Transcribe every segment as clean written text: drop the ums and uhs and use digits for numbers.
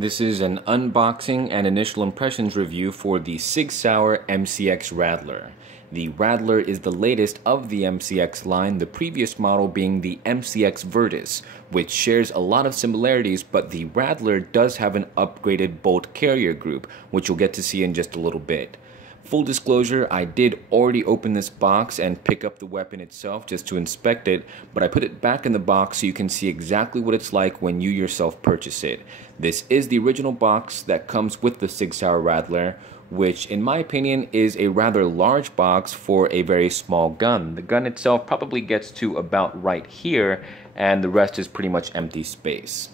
This is an unboxing and initial impressions review for the Sig Sauer MCX Rattler. The Rattler is the latest of the MCX line, the previous model being the MCX Virtus, which shares a lot of similarities, but the Rattler does have an upgraded bolt carrier group, which you'll get to see in just a little bit. Full disclosure, I did already open this box and pick up the weapon itself just to inspect it, but I put it back in the box so you can see exactly what it's like when you yourself purchase it. This is the original box that comes with the Sig Sauer Rattler, which in my opinion is a rather large box for a very small gun. The gun itself probably gets to about right here, and the rest is pretty much empty space.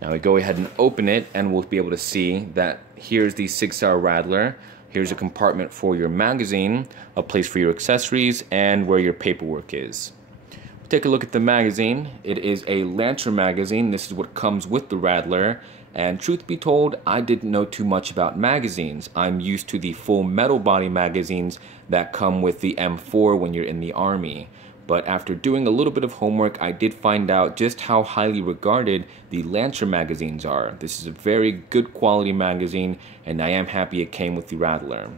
Now we go ahead and open it, and we'll be able to see that here's the Sig Sauer Rattler. Here's a compartment for your magazine, a place for your accessories, and where your paperwork is. Take a look at the magazine. It is a Lancer magazine. This is what comes with the Rattler. And truth be told, I didn't know too much about magazines. I'm used to the full metal body magazines that come with the M4 when you're in the Army. But after doing a little bit of homework, I did find out just how highly regarded the Lancer magazines are. This is a very good quality magazine, and I am happy it came with the Rattler.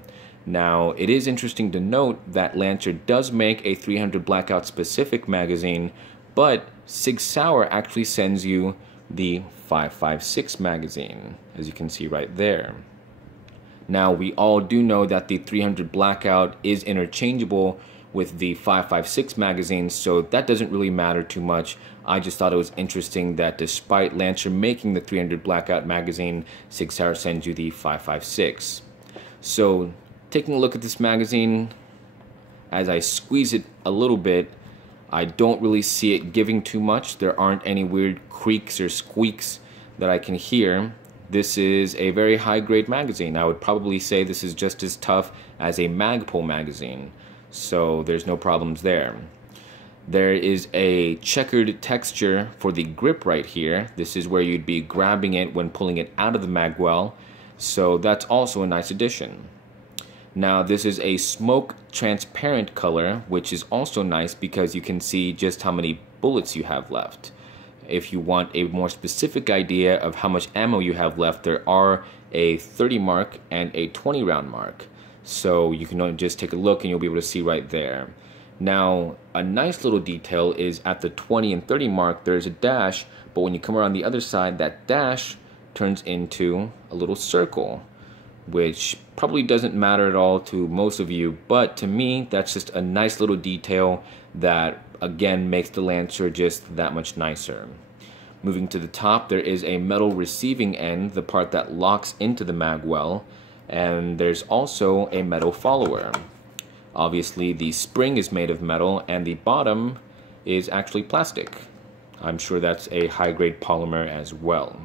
Now, it is interesting to note that Lancer does make a 300 blackout specific magazine, but Sig Sauer actually sends you the 5.56 magazine, as you can see right there. Now, we all do know that the 300 blackout is interchangeable with the 5.56 magazine, so that doesn't really matter too much. I just thought it was interesting that despite Lancer making the 300 blackout magazine, Sig Sauer sends you the 5.56. So, taking a look at this magazine, as I squeeze it a little bit, I don't really see it giving too much. There aren't any weird creaks or squeaks that I can hear. This is a very high-grade magazine. I would probably say this is just as tough as a Magpul magazine, so there's no problems there. There is a checkered texture for the grip right here. This is where you'd be grabbing it when pulling it out of the magwell, so that's also a nice addition. Now, this is a smoke transparent color, which is also nice because you can see just how many bullets you have left. If you want a more specific idea of how much ammo you have left, there are a 30 mark and a 20 round mark. So you can just take a look and you'll be able to see right there. Now, a nice little detail is at the 20 and 30 mark, there's a dash, but when you come around the other side, that dash turns into a little circle, which probably doesn't matter at all to most of you, but to me, that's just a nice little detail that, again, makes the Lancer just that much nicer. Moving to the top, there is a metal receiving end, the part that locks into the magwell, and there's also a metal follower. Obviously, the spring is made of metal, and the bottom is actually plastic. I'm sure that's a high-grade polymer as well.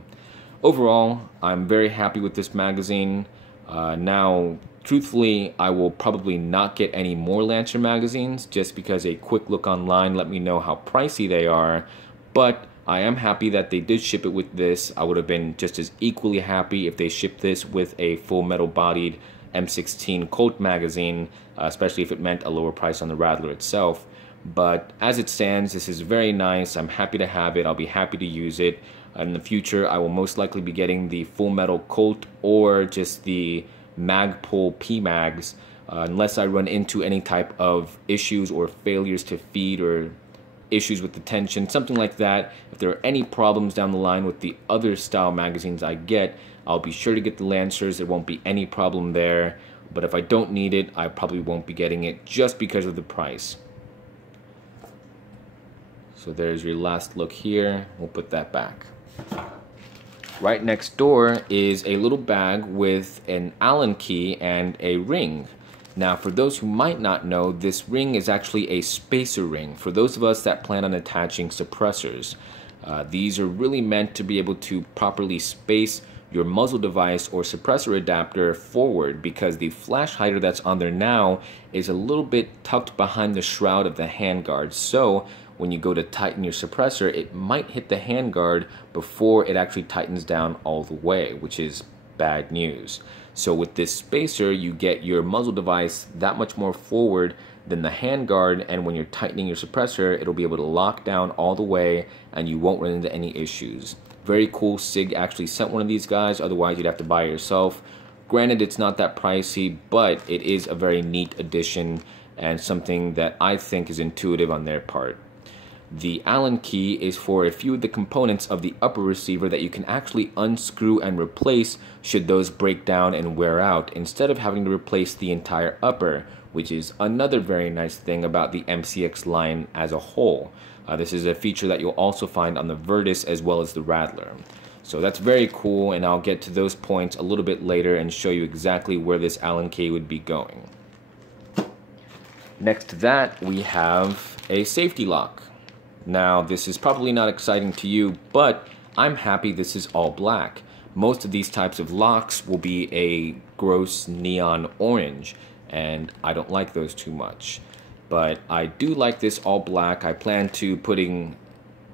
Overall, I'm very happy with this magazine. Now, truthfully, I will probably not get any more Lancer magazines just because a quick look online let me know how pricey they are, but I am happy that they did ship it with this. I would have been just as equally happy if they shipped this with a full metal bodied M16 Colt magazine, especially if it meant a lower price on the Rattler itself. But as it stands, this is very nice. I'm happy to have it. I'll be happy to use it. In the future, I will most likely be getting the full metal Colt or just the Magpul PMags, unless I run into any type of issues or failures to feed or issues with the tension, something like that. If there are any problems down the line with the other style magazines I get, I'll be sure to get the Lancers. There won't be any problem there. But if I don't need it, I probably won't be getting it just because of the price. So there's your last look here. We'll put that back. Right next door is a little bag with an Allen key and a ring. Now, for those who might not know, this ring is actually a spacer ring for those of us that plan on attaching suppressors. These are really meant to be able to properly space your muzzle device or suppressor adapter forward, because the flash hider that's on there now is a little bit tucked behind the shroud of the handguard. So when you go to tighten your suppressor, it might hit the handguard before it actually tightens down all the way, which is bad news. So with this spacer, you get your muzzle device that much more forward than the handguard, and when you're tightening your suppressor, it'll be able to lock down all the way and you won't run into any issues. Very cool. Sig actually sent one of these guys, otherwise you'd have to buy it yourself. Granted, it's not that pricey, but it is a very neat addition and something that I think is intuitive on their part. The Allen key is for a few of the components of the upper receiver that you can actually unscrew and replace should those break down and wear out, instead of having to replace the entire upper, which is another very nice thing about the MCX line as a whole. This is a feature that you'll also find on the Virtus as well as the Rattler. So that's very cool, and I'll get to those points a little bit later and show you exactly where this Allen key would be going. Next to that, we have a safety lock. Now, this is probably not exciting to you, but I'm happy this is all black. Most of these types of locks will be a gross neon orange, and I don't like those too much. But I do like this all black. I plan to putting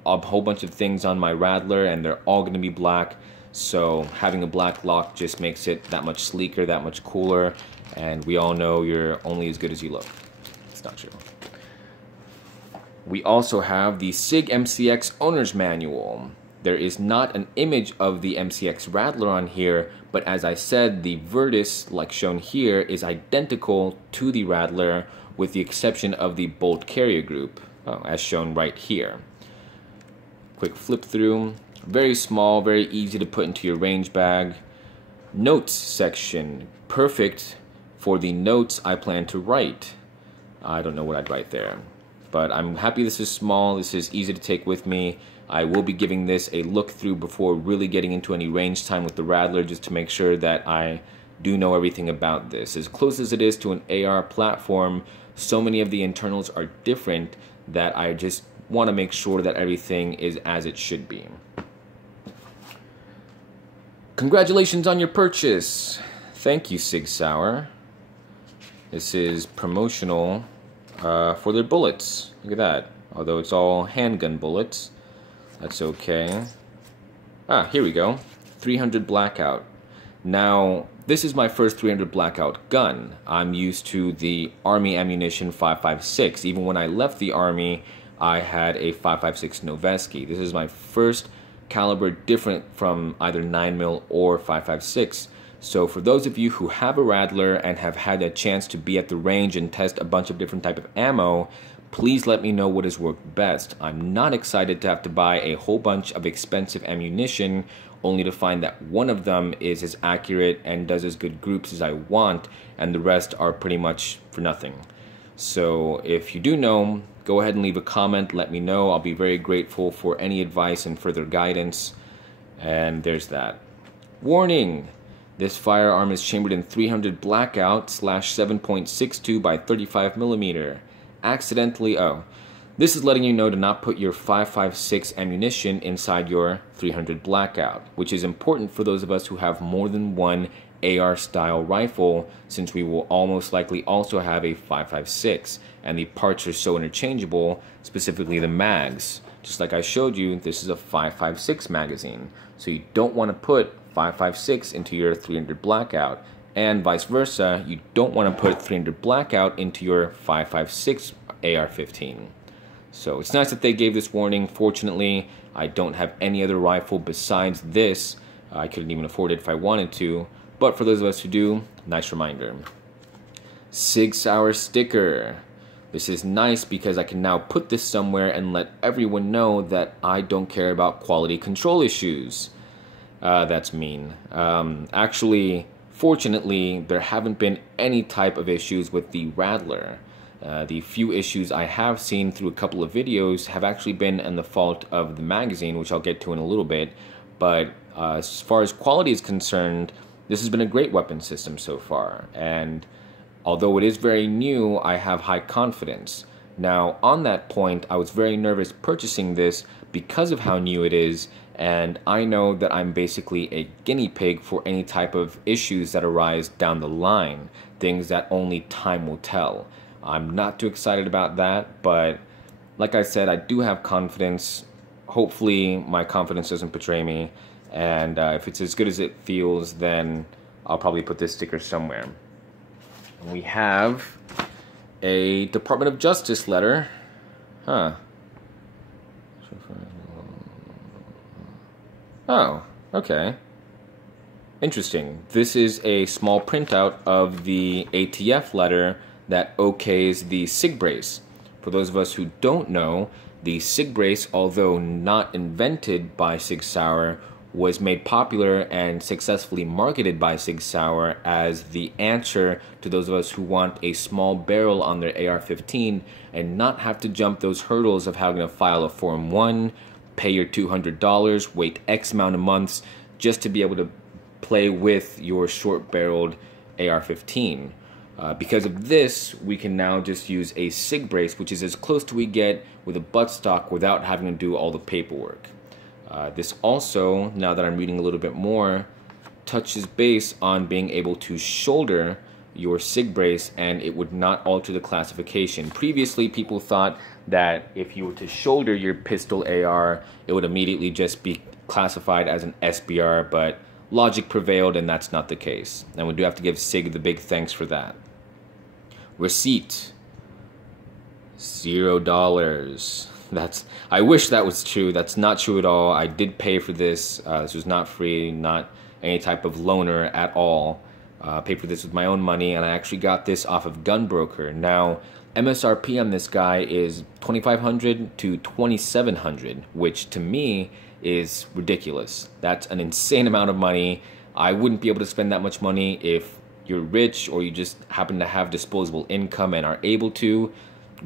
a whole bunch of things on my Rattler, and they're all going to be black. So having a black lock just makes it that much sleeker, that much cooler. And we all know you're only as good as you look. It's not true. We also have the Sig MCX Owner's Manual. There is not an image of the MCX Rattler on here, but as I said, the Virtus, like shown here, is identical to the Rattler with the exception of the bolt carrier group, as shown right here. Quick flip through, very small, very easy to put into your range bag. Notes section, perfect for the notes I plan to write. I don't know what I'd write there, but I'm happy this is small, this is easy to take with me. I will be giving this a look through before really getting into any range time with the Rattler, just to make sure that I do know everything about this. As close as it is to an AR platform, so many of the internals are different that I just want to make sure that everything is as it should be. Congratulations on your purchase. Thank you, Sig Sauer. This is promotional for their bullets. Look at that. Although it's all handgun bullets, that's okay. Ah, here we go. 300 blackout. Now, this is my first 300 blackout gun. I'm used to the Army ammunition 5.56. Even when I left the Army, I had a 5.56 Noveski. This is my first caliber different from either 9mm or 5.56. So for those of you who have a Rattler and have had a chance to be at the range and test a bunch of different type of ammo, please let me know what has worked best. I'm not excited to have to buy a whole bunch of expensive ammunition only to find that one of them is as accurate and does as good groups as I want, and the rest are pretty much for nothing. So if you do know, go ahead and leave a comment, let me know. I'll be very grateful for any advice and further guidance. And there's that. Warning! This firearm is chambered in 300 blackout / 7.62 by 35mm. Accidentally, this is letting you know to not put your 5.56 ammunition inside your 300 blackout, which is important for those of us who have more than one AR style rifle, since we will almost likely also have a 5.56, and the parts are so interchangeable, specifically the mags. Just like I showed you, this is a 5.56 magazine, so you don't want to put 5.56 into your 300 blackout, and vice versa, you don't want to put 300 blackout into your 5.56 AR-15. So it's nice that they gave this warning. Fortunately, I don't have any other rifle besides this. I couldn't even afford it if I wanted to, but for those of us who do, nice reminder. Sig Sauer sticker. This is nice because I can now put this somewhere and let everyone know that I don't care about quality control issues. That's mean. Actually, fortunately, there haven't been any type of issues with the Rattler. The few issues I have seen through a couple of videos have actually been in the fault of the magazine, which I'll get to in a little bit. But as far as quality is concerned, this has been a great weapon system so far. And although it is very new, I have high confidence. Now, on that point, I was very nervous purchasing this because of how new it is, and I know that I'm basically a guinea pig for any type of issues that arise down the line, things that only time will tell. I'm not too excited about that, but like I said, I do have confidence. Hopefully my confidence doesn't betray me, and if it's as good as it feels, then I'll probably put this sticker somewhere. We have a Department of Justice letter. Oh, okay. Interesting. This is a small printout of the ATF letter that okays the Sig Brace. For those of us who don't know, the Sig Brace, although not invented by Sig Sauer, was made popular and successfully marketed by Sig Sauer as the answer to those of us who want a small barrel on their AR-15 and not have to jump those hurdles of having to file a Form 1, pay your $200, wait X amount of months just to be able to play with your short-barreled AR-15. Because of this, we can now just use a Sig Brace, which is as close to we get with a buttstock without having to do all the paperwork. This also, now that I'm reading a little bit more, touches base on being able to shoulder your Sig Brace and it would not alter the classification. Previously, people thought that if you were to shoulder your pistol AR, it would immediately just be classified as an SBR, but logic prevailed and that's not the case. And we do have to give Sig the big thanks for that. Receipt, $0. I wish that was true. That's not true at all. I did pay for this. This was not free, not any type of loaner at all. Paid for this with my own money, and I actually got this off of Gunbroker. Now, MSRP on this guy is $2,500 to $2,700, which to me is ridiculous. That's an insane amount of money. I wouldn't be able to spend that much money if you're rich or you just happen to have disposable income and are able to.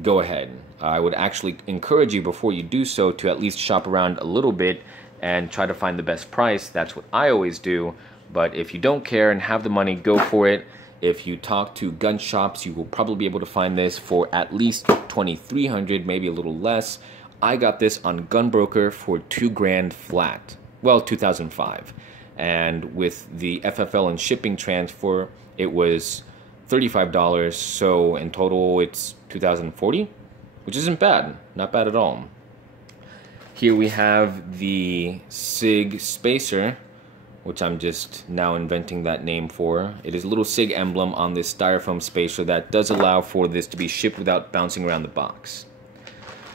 Go ahead. I would actually encourage you before you do so to at least shop around a little bit and try to find the best price. That's what I always do. But if you don't care and have the money, go for it. If you talk to gun shops, you will probably be able to find this for at least $2,300, maybe a little less. I got this on Gunbroker for $2,000 flat. Well, 2005. And with the FFL and shipping transfer, it was $35. So in total, it's $2,040, which isn't bad. Not bad at all. Here we have the Sig Spacer, which I'm just now inventing that name for. It is a little Sig emblem on this styrofoam spacer that does allow for this to be shipped without bouncing around the box.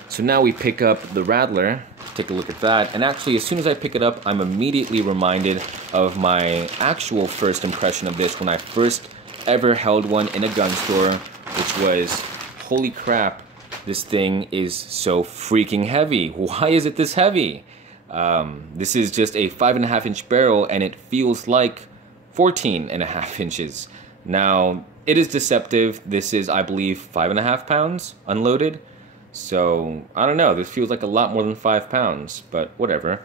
So now we pick up the Rattler, take a look at that, and actually as soon as I pick it up, I'm immediately reminded of my actual first impression of this when I first ever held one in a gun store, which was, holy crap, this thing is so freaking heavy. Why is it this heavy? This is just a 5.5-inch barrel and it feels like 14.5 inches. Now, it is deceptive. This is, I believe, 5.5 pounds unloaded. So, I don't know. This feels like a lot more than 5 pounds, but whatever.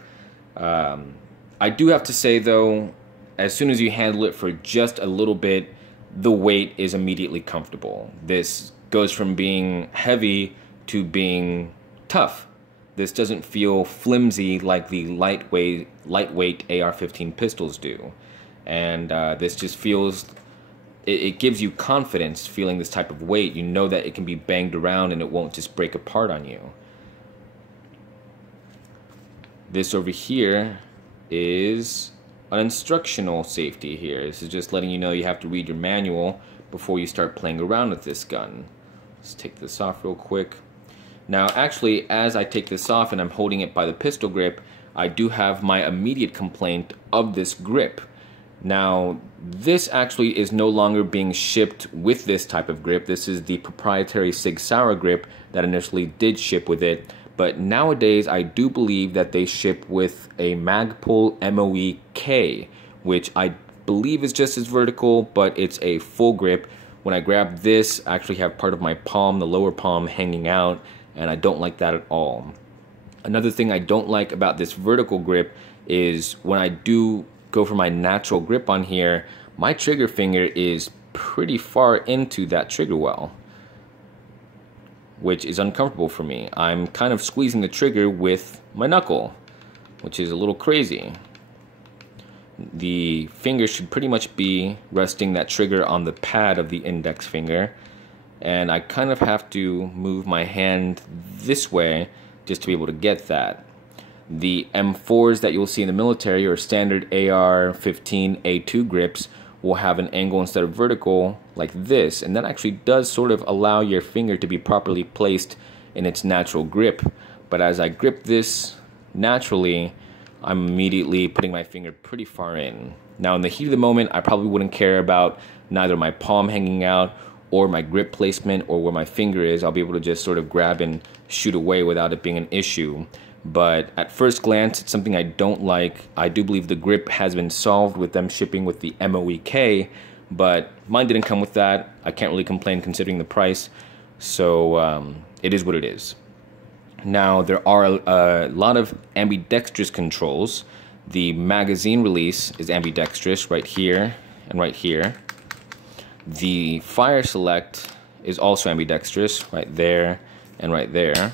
I do have to say, though, as soon as you handle it for just a little bit, the weight is immediately comfortable. This goes from being heavy to being tough. This doesn't feel flimsy like the lightweight AR-15 pistols do. And this just feels, it gives you confidence feeling this type of weight. You know that it can be banged around and it won't just break apart on you. This over here is an instructional safety here. This is just letting you know you have to read your manual before you start playing around with this gun. Let's take this off real quick. Now actually, as I take this off and I'm holding it by the pistol grip, I do have my immediate complaint of this grip. Now this actually is no longer being shipped with this type of grip. This is the proprietary Sig Sauer grip that initially did ship with it. But nowadays I do believe that they ship with a Magpul MOE K, which I believe is just as vertical, but it's a full grip. When I grab this, I actually have part of my palm, the lower palm, hanging out, and I don't like that at all. Another thing I don't like about this vertical grip is when I do go for my natural grip on here, my trigger finger is pretty far into that trigger well, which is uncomfortable for me. I'm kind of squeezing the trigger with my knuckle, which is a little crazy. The finger should pretty much be resting that trigger on the pad of the index finger, and I kind of have to move my hand this way just to be able to get that. The M4s that you'll see in the military or standard AR-15 A2 grips will have an angle instead of vertical like this, and that actually does sort of allow your finger to be properly placed in its natural grip. But as I grip this naturally, I'm immediately putting my finger pretty far in. Now in the heat of the moment, I probably wouldn't care about neither my palm hanging out or my grip placement or where my finger is. I'll be able to just sort of grab and shoot away without it being an issue. But at first glance, it's something I don't like. I do believe the grip has been solved with them shipping with the MOEK, but mine didn't come with that. I can't really complain considering the price. So it is what it is. Now, there are a lot of ambidextrous controls. The magazine release is ambidextrous right here and right here. The fire select is also ambidextrous right there and right there.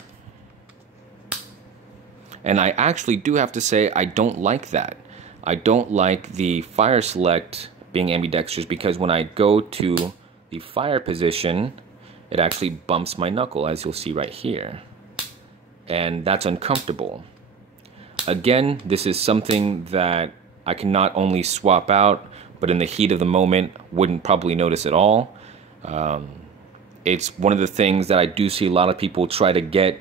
And I actually do have to say I don't like that. I don't like the fire select being ambidextrous because when I go to the fire position, it actually bumps my knuckle, as you'll see right here. And that's uncomfortable. Again, this is something that I can not only swap out, but in the heat of the moment wouldn't probably notice at all. It's one of the things that I do see a lot of people try to get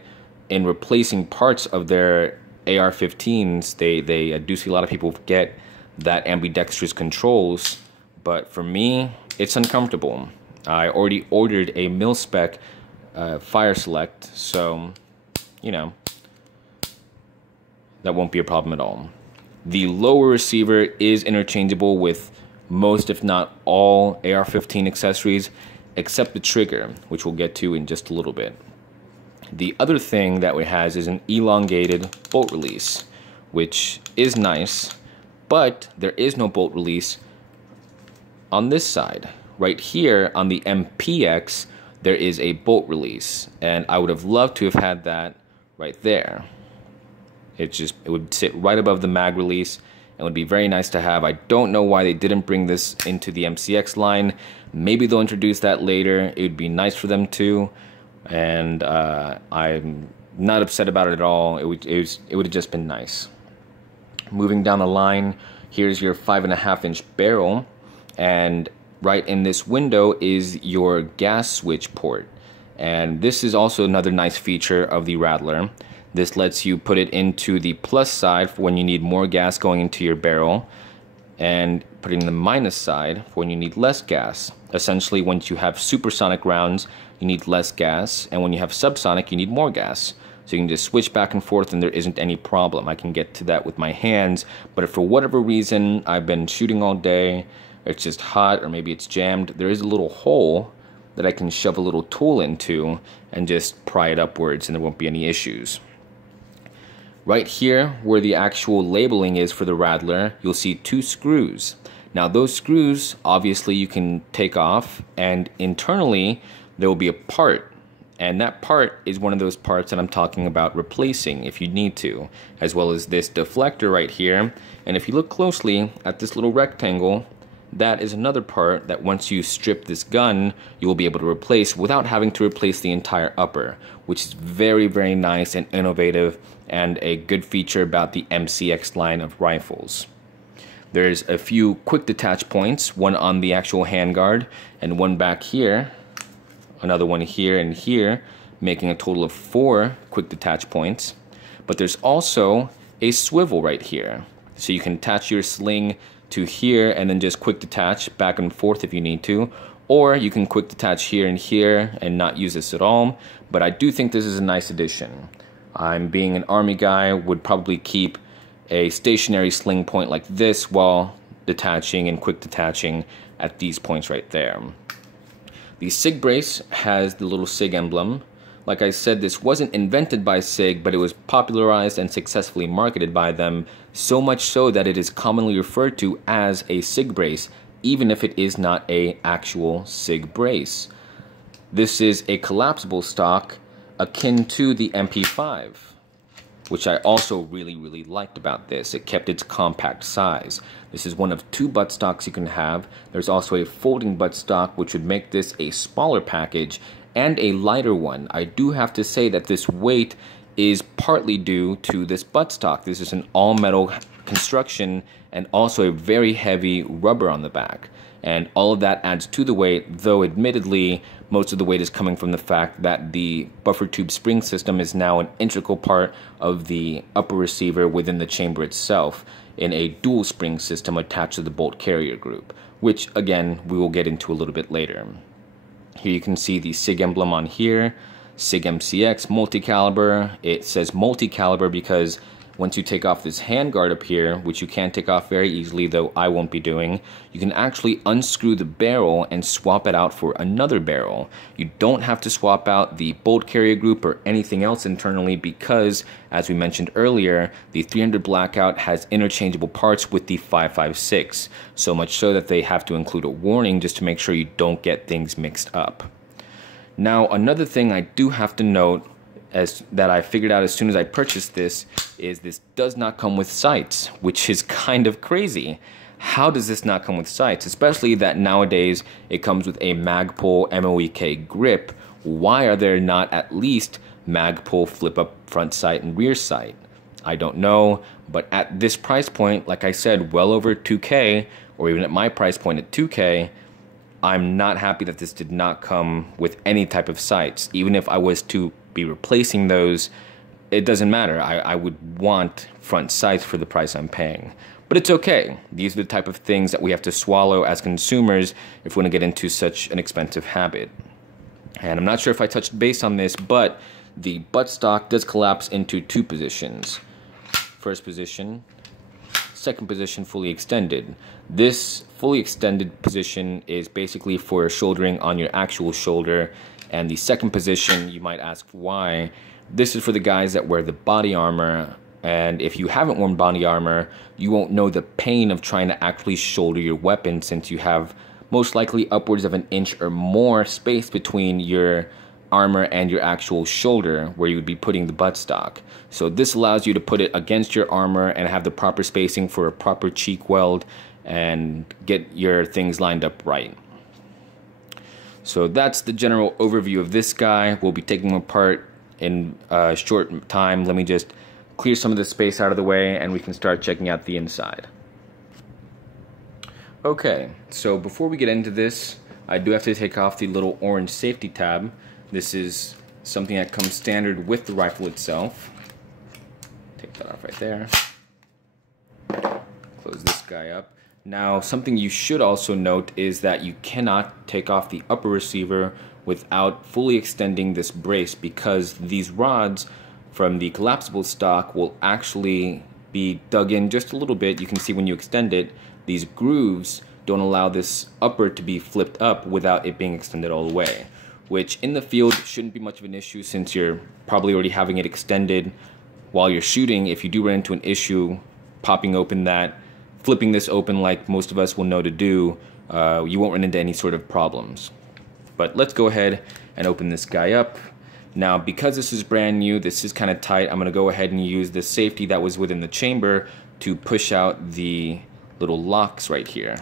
in replacing parts of their AR-15s. They do see a lot of people get that ambidextrous controls, but for me, it's uncomfortable. I already ordered a mil-spec fire select, so, you know, that won't be a problem at all. The lower receiver is interchangeable with most, if not all, AR-15 accessories, except the trigger, which we'll get to in just a little bit. The other thing that it has is an elongated bolt release, which is nice, but there is no bolt release on this side. Right here on the MPX, there is a bolt release, and I would have loved to have had that right there. It would sit right above the mag release and would be very nice to have. I don't know why they didn't bring this into the MCX line. Maybe they'll introduce that later. It would be nice for them to, and I'm not upset about it at all. It would have just been nice. Moving down the line, here's your 5.5-inch barrel, and right in this window is your gas switch port. And this is also another nice feature of the Rattler. This lets you put it into the plus side for when you need more gas going into your barrel, and put it in the minus side for when you need less gas. Essentially, once you have supersonic rounds, you need less gas, and when you have subsonic, you need more gas. So you can just switch back and forth and there isn't any problem. I can get to that with my hands, but if for whatever reason I've been shooting all day, it's just hot, or maybe it's jammed, there is a little hole that I can shove a little tool into and just pry it upwards and there won't be any issues. Right here, where the actual labeling is for the Rattler, you'll see 2 screws. Now those screws, obviously you can take off, and internally there will be a part. And that part is one of those parts that I'm talking about replacing if you need to, as well as this deflector right here. And if you look closely at this little rectangle, that is another part that once you strip this gun, you will be able to replace without having to replace the entire upper, which is very, very nice and innovative, and a good feature about the MCX line of rifles. There's a few quick detach points, one on the actual handguard, and one back here, another one here and here, making a total of 4 quick detach points. But there's also a swivel right here, so you can attach your sling to here and then just quick detach back and forth if you need to, or you can quick detach here and here and not use this at all. But I do think this is a nice addition. I'm being an army guy, would probably keep a stationary sling point like this while detaching and quick detaching at these points right there. The Sig Brace has the little Sig emblem. Like I said, this wasn't invented by Sig, but it was popularized and successfully marketed by them, so much so that it is commonly referred to as a Sig Brace, even if it is not an actual Sig Brace. This is a collapsible stock akin to the MP5, which I also really, really liked about this. It kept its compact size. This is one of 2 buttstocks you can have. There's also a folding buttstock, which would make this a smaller package, and a lighter one. I do have to say that this weight is partly due to this buttstock. This is an all-metal construction and also a very heavy rubber on the back. And all of that adds to the weight, though admittedly, most of the weight is coming from the fact that the buffer tube spring system is now an integral part of the upper receiver within the chamber itself in a dual spring system attached to the bolt carrier group, which again, we will get into a little bit later. Here you can see the Sig emblem on here, Sig MCX multi-caliber. It says multi-caliber because once you take off this handguard up here, which you can take off very easily, though I won't be doing, you can actually unscrew the barrel and swap it out for another barrel. You don't have to swap out the bolt carrier group or anything else internally because, as we mentioned earlier, the 300 Blackout has interchangeable parts with the 5.56, so much so that they have to include a warning just to make sure you don't get things mixed up. Now, another thing I do have to note that I figured out as soon as I purchased this is this does not come with sights, which is kind of crazy. How does this not come with sights? Especially that nowadays it comes with a Magpul MOEK grip. Why are there not at least Magpul flip up front sight and rear sight? I don't know, but at this price point, like I said, well over 2K, or even at my price point at 2K, I'm not happy that this did not come with any type of sights. Even if I was to be replacing those, it doesn't matter. I would want front sights for the price I'm paying. But it's okay. These are the type of things that we have to swallow as consumers if we want to get into such an expensive habit. And I'm not sure if I touched base on this, but the buttstock does collapse into two positions. First position, second position fully extended. This fully extended position is basically for shouldering on your actual shoulder, and the second position, you might ask why. This is for the guys that wear the body armor, and if you haven't worn body armor, you won't know the pain of trying to actually shoulder your weapon, since you have most likely upwards of an inch or more space between your armor and your actual shoulder where you would be putting the buttstock. So this allows you to put it against your armor and have the proper spacing for a proper cheek weld and get your things lined up right. So that's the general overview of this guy. We'll be taking him apart in a short time. Let me just clear some of the space out of the way and we can start checking out the inside. Okay, so before we get into this, I do have to take off the little orange safety tab. This is something that comes standard with the rifle itself. Take that off right there. Close this guy up. Now, something you should also note is that you cannot take off the upper receiver without fully extending this brace, because these rods from the collapsible stock will actually be dug in just a little bit. You can see when you extend it, these grooves don't allow this upper to be flipped up without it being extended all the way, which in the field shouldn't be much of an issue since you're probably already having it extended while you're shooting. If you do run into an issue popping open that, flipping this open like most of us will know to do, you won't run into any sort of problems. But let's go ahead and open this guy up. Now, because this is brand new, this is kind of tight, I'm going to go ahead and use the safety that was within the chamber to push out the little locks right here.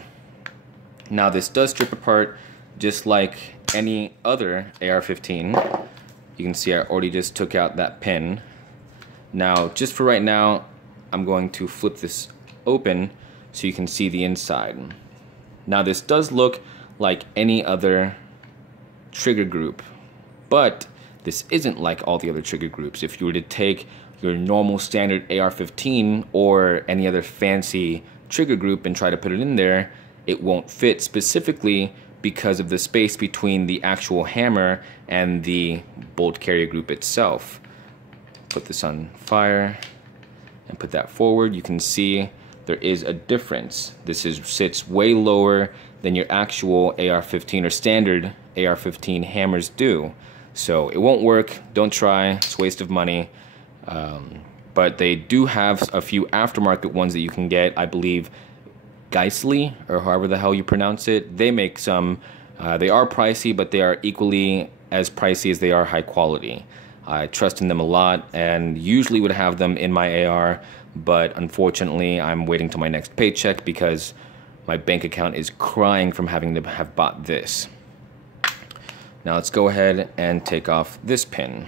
Now, this does strip apart just like any other AR-15. You can see I already just took out that pin. Now, just for right now, I'm going to flip this open so you can see the inside. Now, this does look like any other trigger group, but this isn't like all the other trigger groups. If you were to take your normal standard AR-15 or any other fancy trigger group and try to put it in there, it won't fit, specifically because of the space between the actual hammer and the bolt carrier group itself. Put this on fire and put that forward. You can see there is a difference. This sits way lower than your actual AR-15 or standard AR-15 hammers do. So it won't work. Don't try. It's a waste of money. But they do have a few aftermarket ones that you can get. I believe Geissele, or however the hell you pronounce it. They make some. They are pricey, but they are equally as pricey as they are high quality. I trust in them a lot and usually would have them in my AR, but unfortunately I'm waiting till my next paycheck because my bank account is crying from having to have bought this. Now let's go ahead and take off this pin.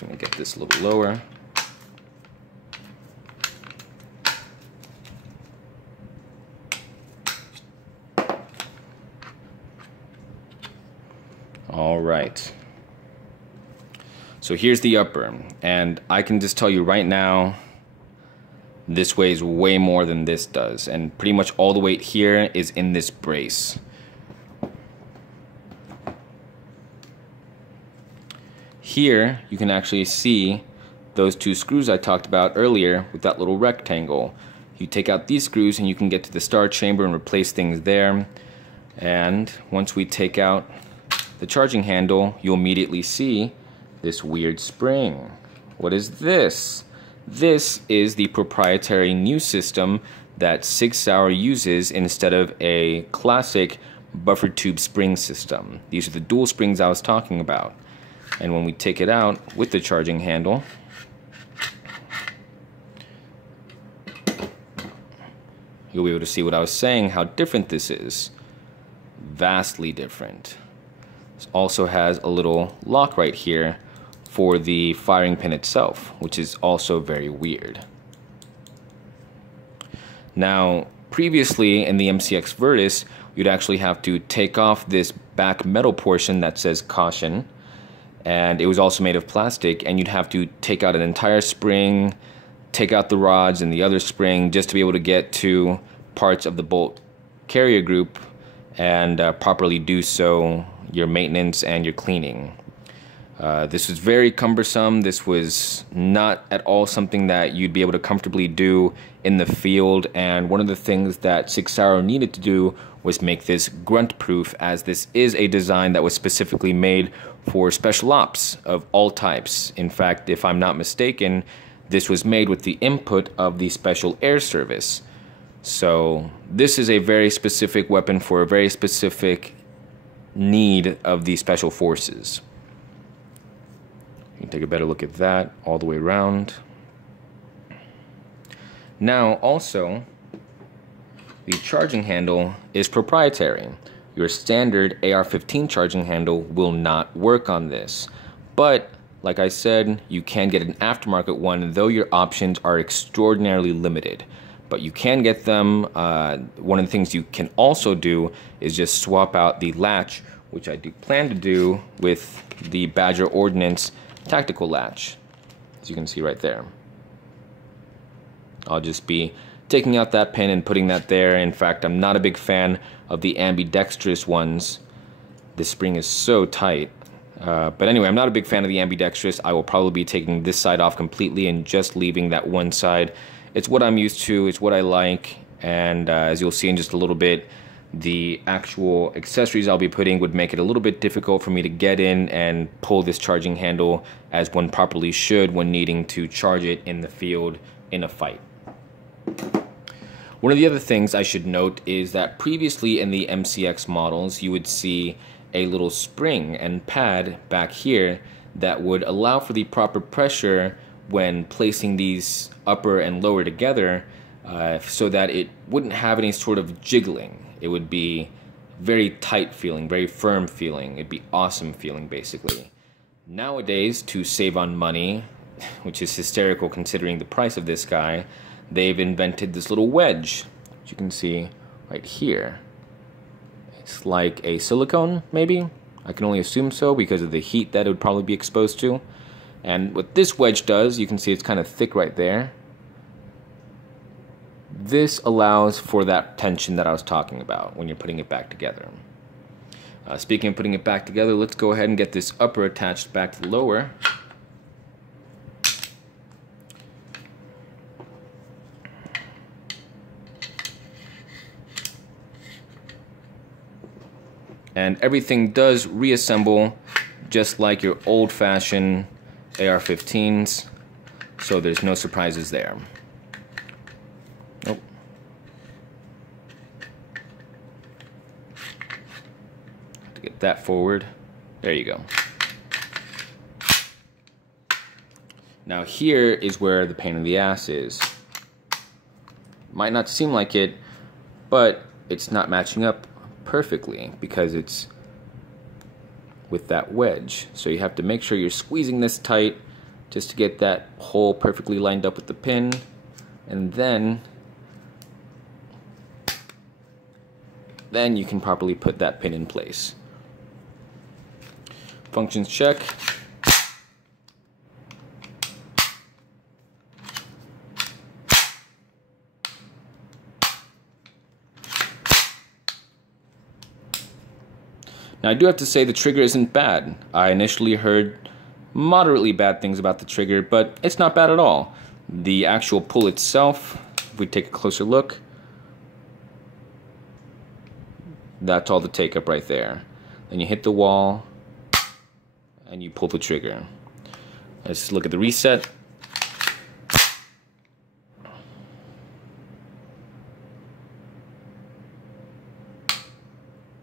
Just gonna get this a little lower. All right. So here's the upper, and I can just tell you right now, this weighs way more than this does, and pretty much all the weight here is in this brace. Here you can actually see those two screws I talked about earlier with that little rectangle. You take out these screws and you can get to the star chamber and replace things there. And once we take out the charging handle, you'll immediately see this weird spring. What is this? This is the proprietary new system that Sig Sauer uses instead of a classic buffer tube spring system. These are the dual springs I was talking about. And when we take it out with the charging handle, you'll be able to see what I was saying, how different this is. Vastly different. This also has a little lock right here for the firing pin itself, which is also very weird. Now, previously in the MCX Virtus, you'd actually have to take off this back metal portion that says caution, and it was also made of plastic, and you'd have to take out an entire spring, take out the rods and the other spring just to be able to get to parts of the bolt carrier group and properly do so your maintenance and your cleaning. This was very cumbersome. This was not at all something that you'd be able to comfortably do in the field, and one of the things that Sig Sauer needed to do was make this grunt proof, as this is a design that was specifically made for special ops of all types. In fact, if I'm not mistaken, this was made with the input of the Special Air Service. So this is a very specific weapon for a very specific need of the Special Forces. You can take a better look at that all the way around. Now also, the charging handle is proprietary. Your standard AR-15 charging handle will not work on this. But, like I said, you can get an aftermarket one, though your options are extraordinarily limited. But you can get them. One of the things you can also do is just swap out the latch, which I do plan to do with the Badger Ordnance tactical latch, as you can see right there. I'll just be taking out that pin and putting that there. In fact, I'm not a big fan of the ambidextrous ones. This spring is so tight. But anyway, I'm not a big fan of the ambidextrous. I will probably be taking this side off completely and just leaving that one side. It's what I'm used to, it's what I like, and as you'll see in just a little bit, the actual accessories I'll be putting would make it a little bit difficult for me to get in and pull this charging handle as one properly should when needing to charge it in the field in a fight. One of the other things I should note is that previously in the MCX models you would see a little spring and pad back here that would allow for the proper pressure when placing these upper and lower together, so that it wouldn't have any sort of jiggling. It would be very tight feeling, very firm feeling. It'd be awesome feeling, basically. Nowadays, to save on money, which is hysterical considering the price of this guy, they've invented this little wedge, which you can see right here. It's like a silicone, maybe? I can only assume so because of the heat that it would probably be exposed to. And what this wedge does, you can see it's kind of thick right there. This allows for that tension that I was talking about when you're putting it back together. Speaking of putting it back together, let's go ahead and get this upper attached back to the lower. And everything does reassemble just like your old-fashioned AR-15s, so there's no surprises there. Nope. To get that forward, there you go. Now here is where the pain in the ass is. Might not seem like it, but it's not matching up perfectly because it's with that wedge. So you have to make sure you're squeezing this tight just to get that hole perfectly lined up with the pin, and then you can properly put that pin in place. Functions check. Now I do have to say the trigger isn't bad. I initially heard moderately bad things about the trigger, but it's not bad at all. The actual pull itself, if we take a closer look, that's all the take up right there. Then you hit the wall and you pull the trigger. Let's look at the reset.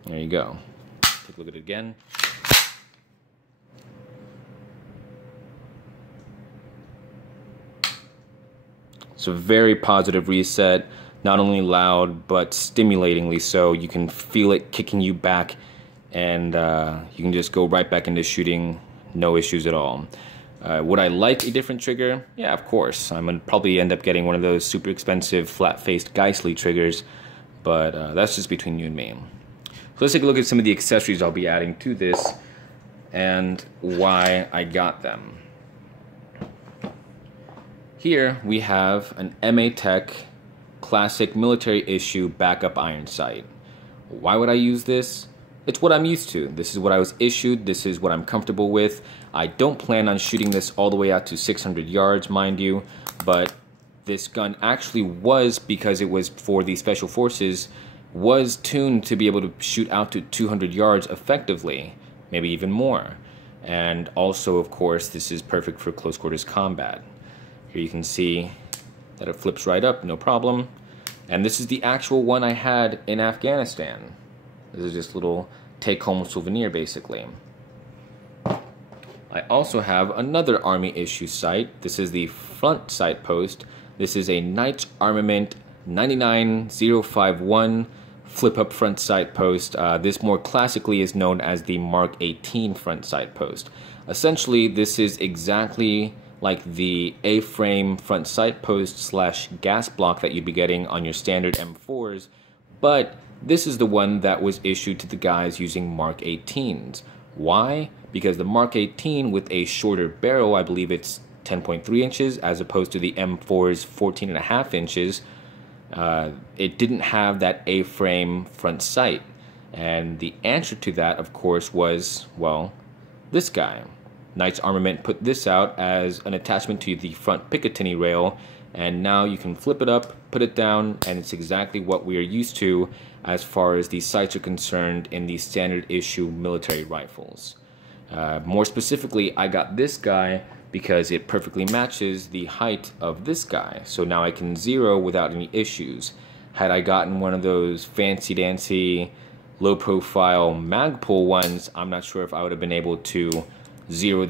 There you go. Take a look at it again. It's a very positive reset, not only loud but stimulatingly so. You can feel it kicking you back, and you can just go right back into shooting, no issues at all. Would I like a different trigger? Yeah, of course. I'm gonna probably end up getting one of those super expensive flat-faced Geissele triggers, but that's just between you and me. So let's take a look at some of the accessories I'll be adding to this and why I got them. Here we have an MA Tech classic military issue backup iron sight. Why would I use this? It's what I'm used to. This is what I was issued. This is what I'm comfortable with. I don't plan on shooting this all the way out to 600 yards, mind you, but this gun actually was, because it was for the Special Forces, was tuned to be able to shoot out to 200 yards effectively, maybe even more. And also, of course, this is perfect for close quarters combat. Here you can see that it flips right up, no problem. And this is the actual one I had in Afghanistan. This is just a little take-home souvenir, basically. I also have another Army issue sight. This is the front sight post. This is a Knights Armament 99051 flip-up front sight post. This more classically is known as the Mark 18 front sight post. Essentially, this is exactly like the A-frame front sight post slash gas block that you'd be getting on your standard M4s, but this is the one that was issued to the guys using Mark 18s. Why? Because the Mark 18 with a shorter barrel, I believe it's 10.3 inches, as opposed to the M4's 14.5 inches, it didn't have that A-frame front sight. And the answer to that, of course, was, well, this guy. Knights Armament put this out as an attachment to the front Picatinny rail, and now you can flip it up, put it down, and it's exactly what we are used to as far as the sights are concerned in the standard issue military rifles. More specifically, I got this guy because it perfectly matches the height of this guy, so now I can zero without any issues. Had I gotten one of those fancy-dancy, low-profile Magpul ones, I'm not sure if I would have been able to zero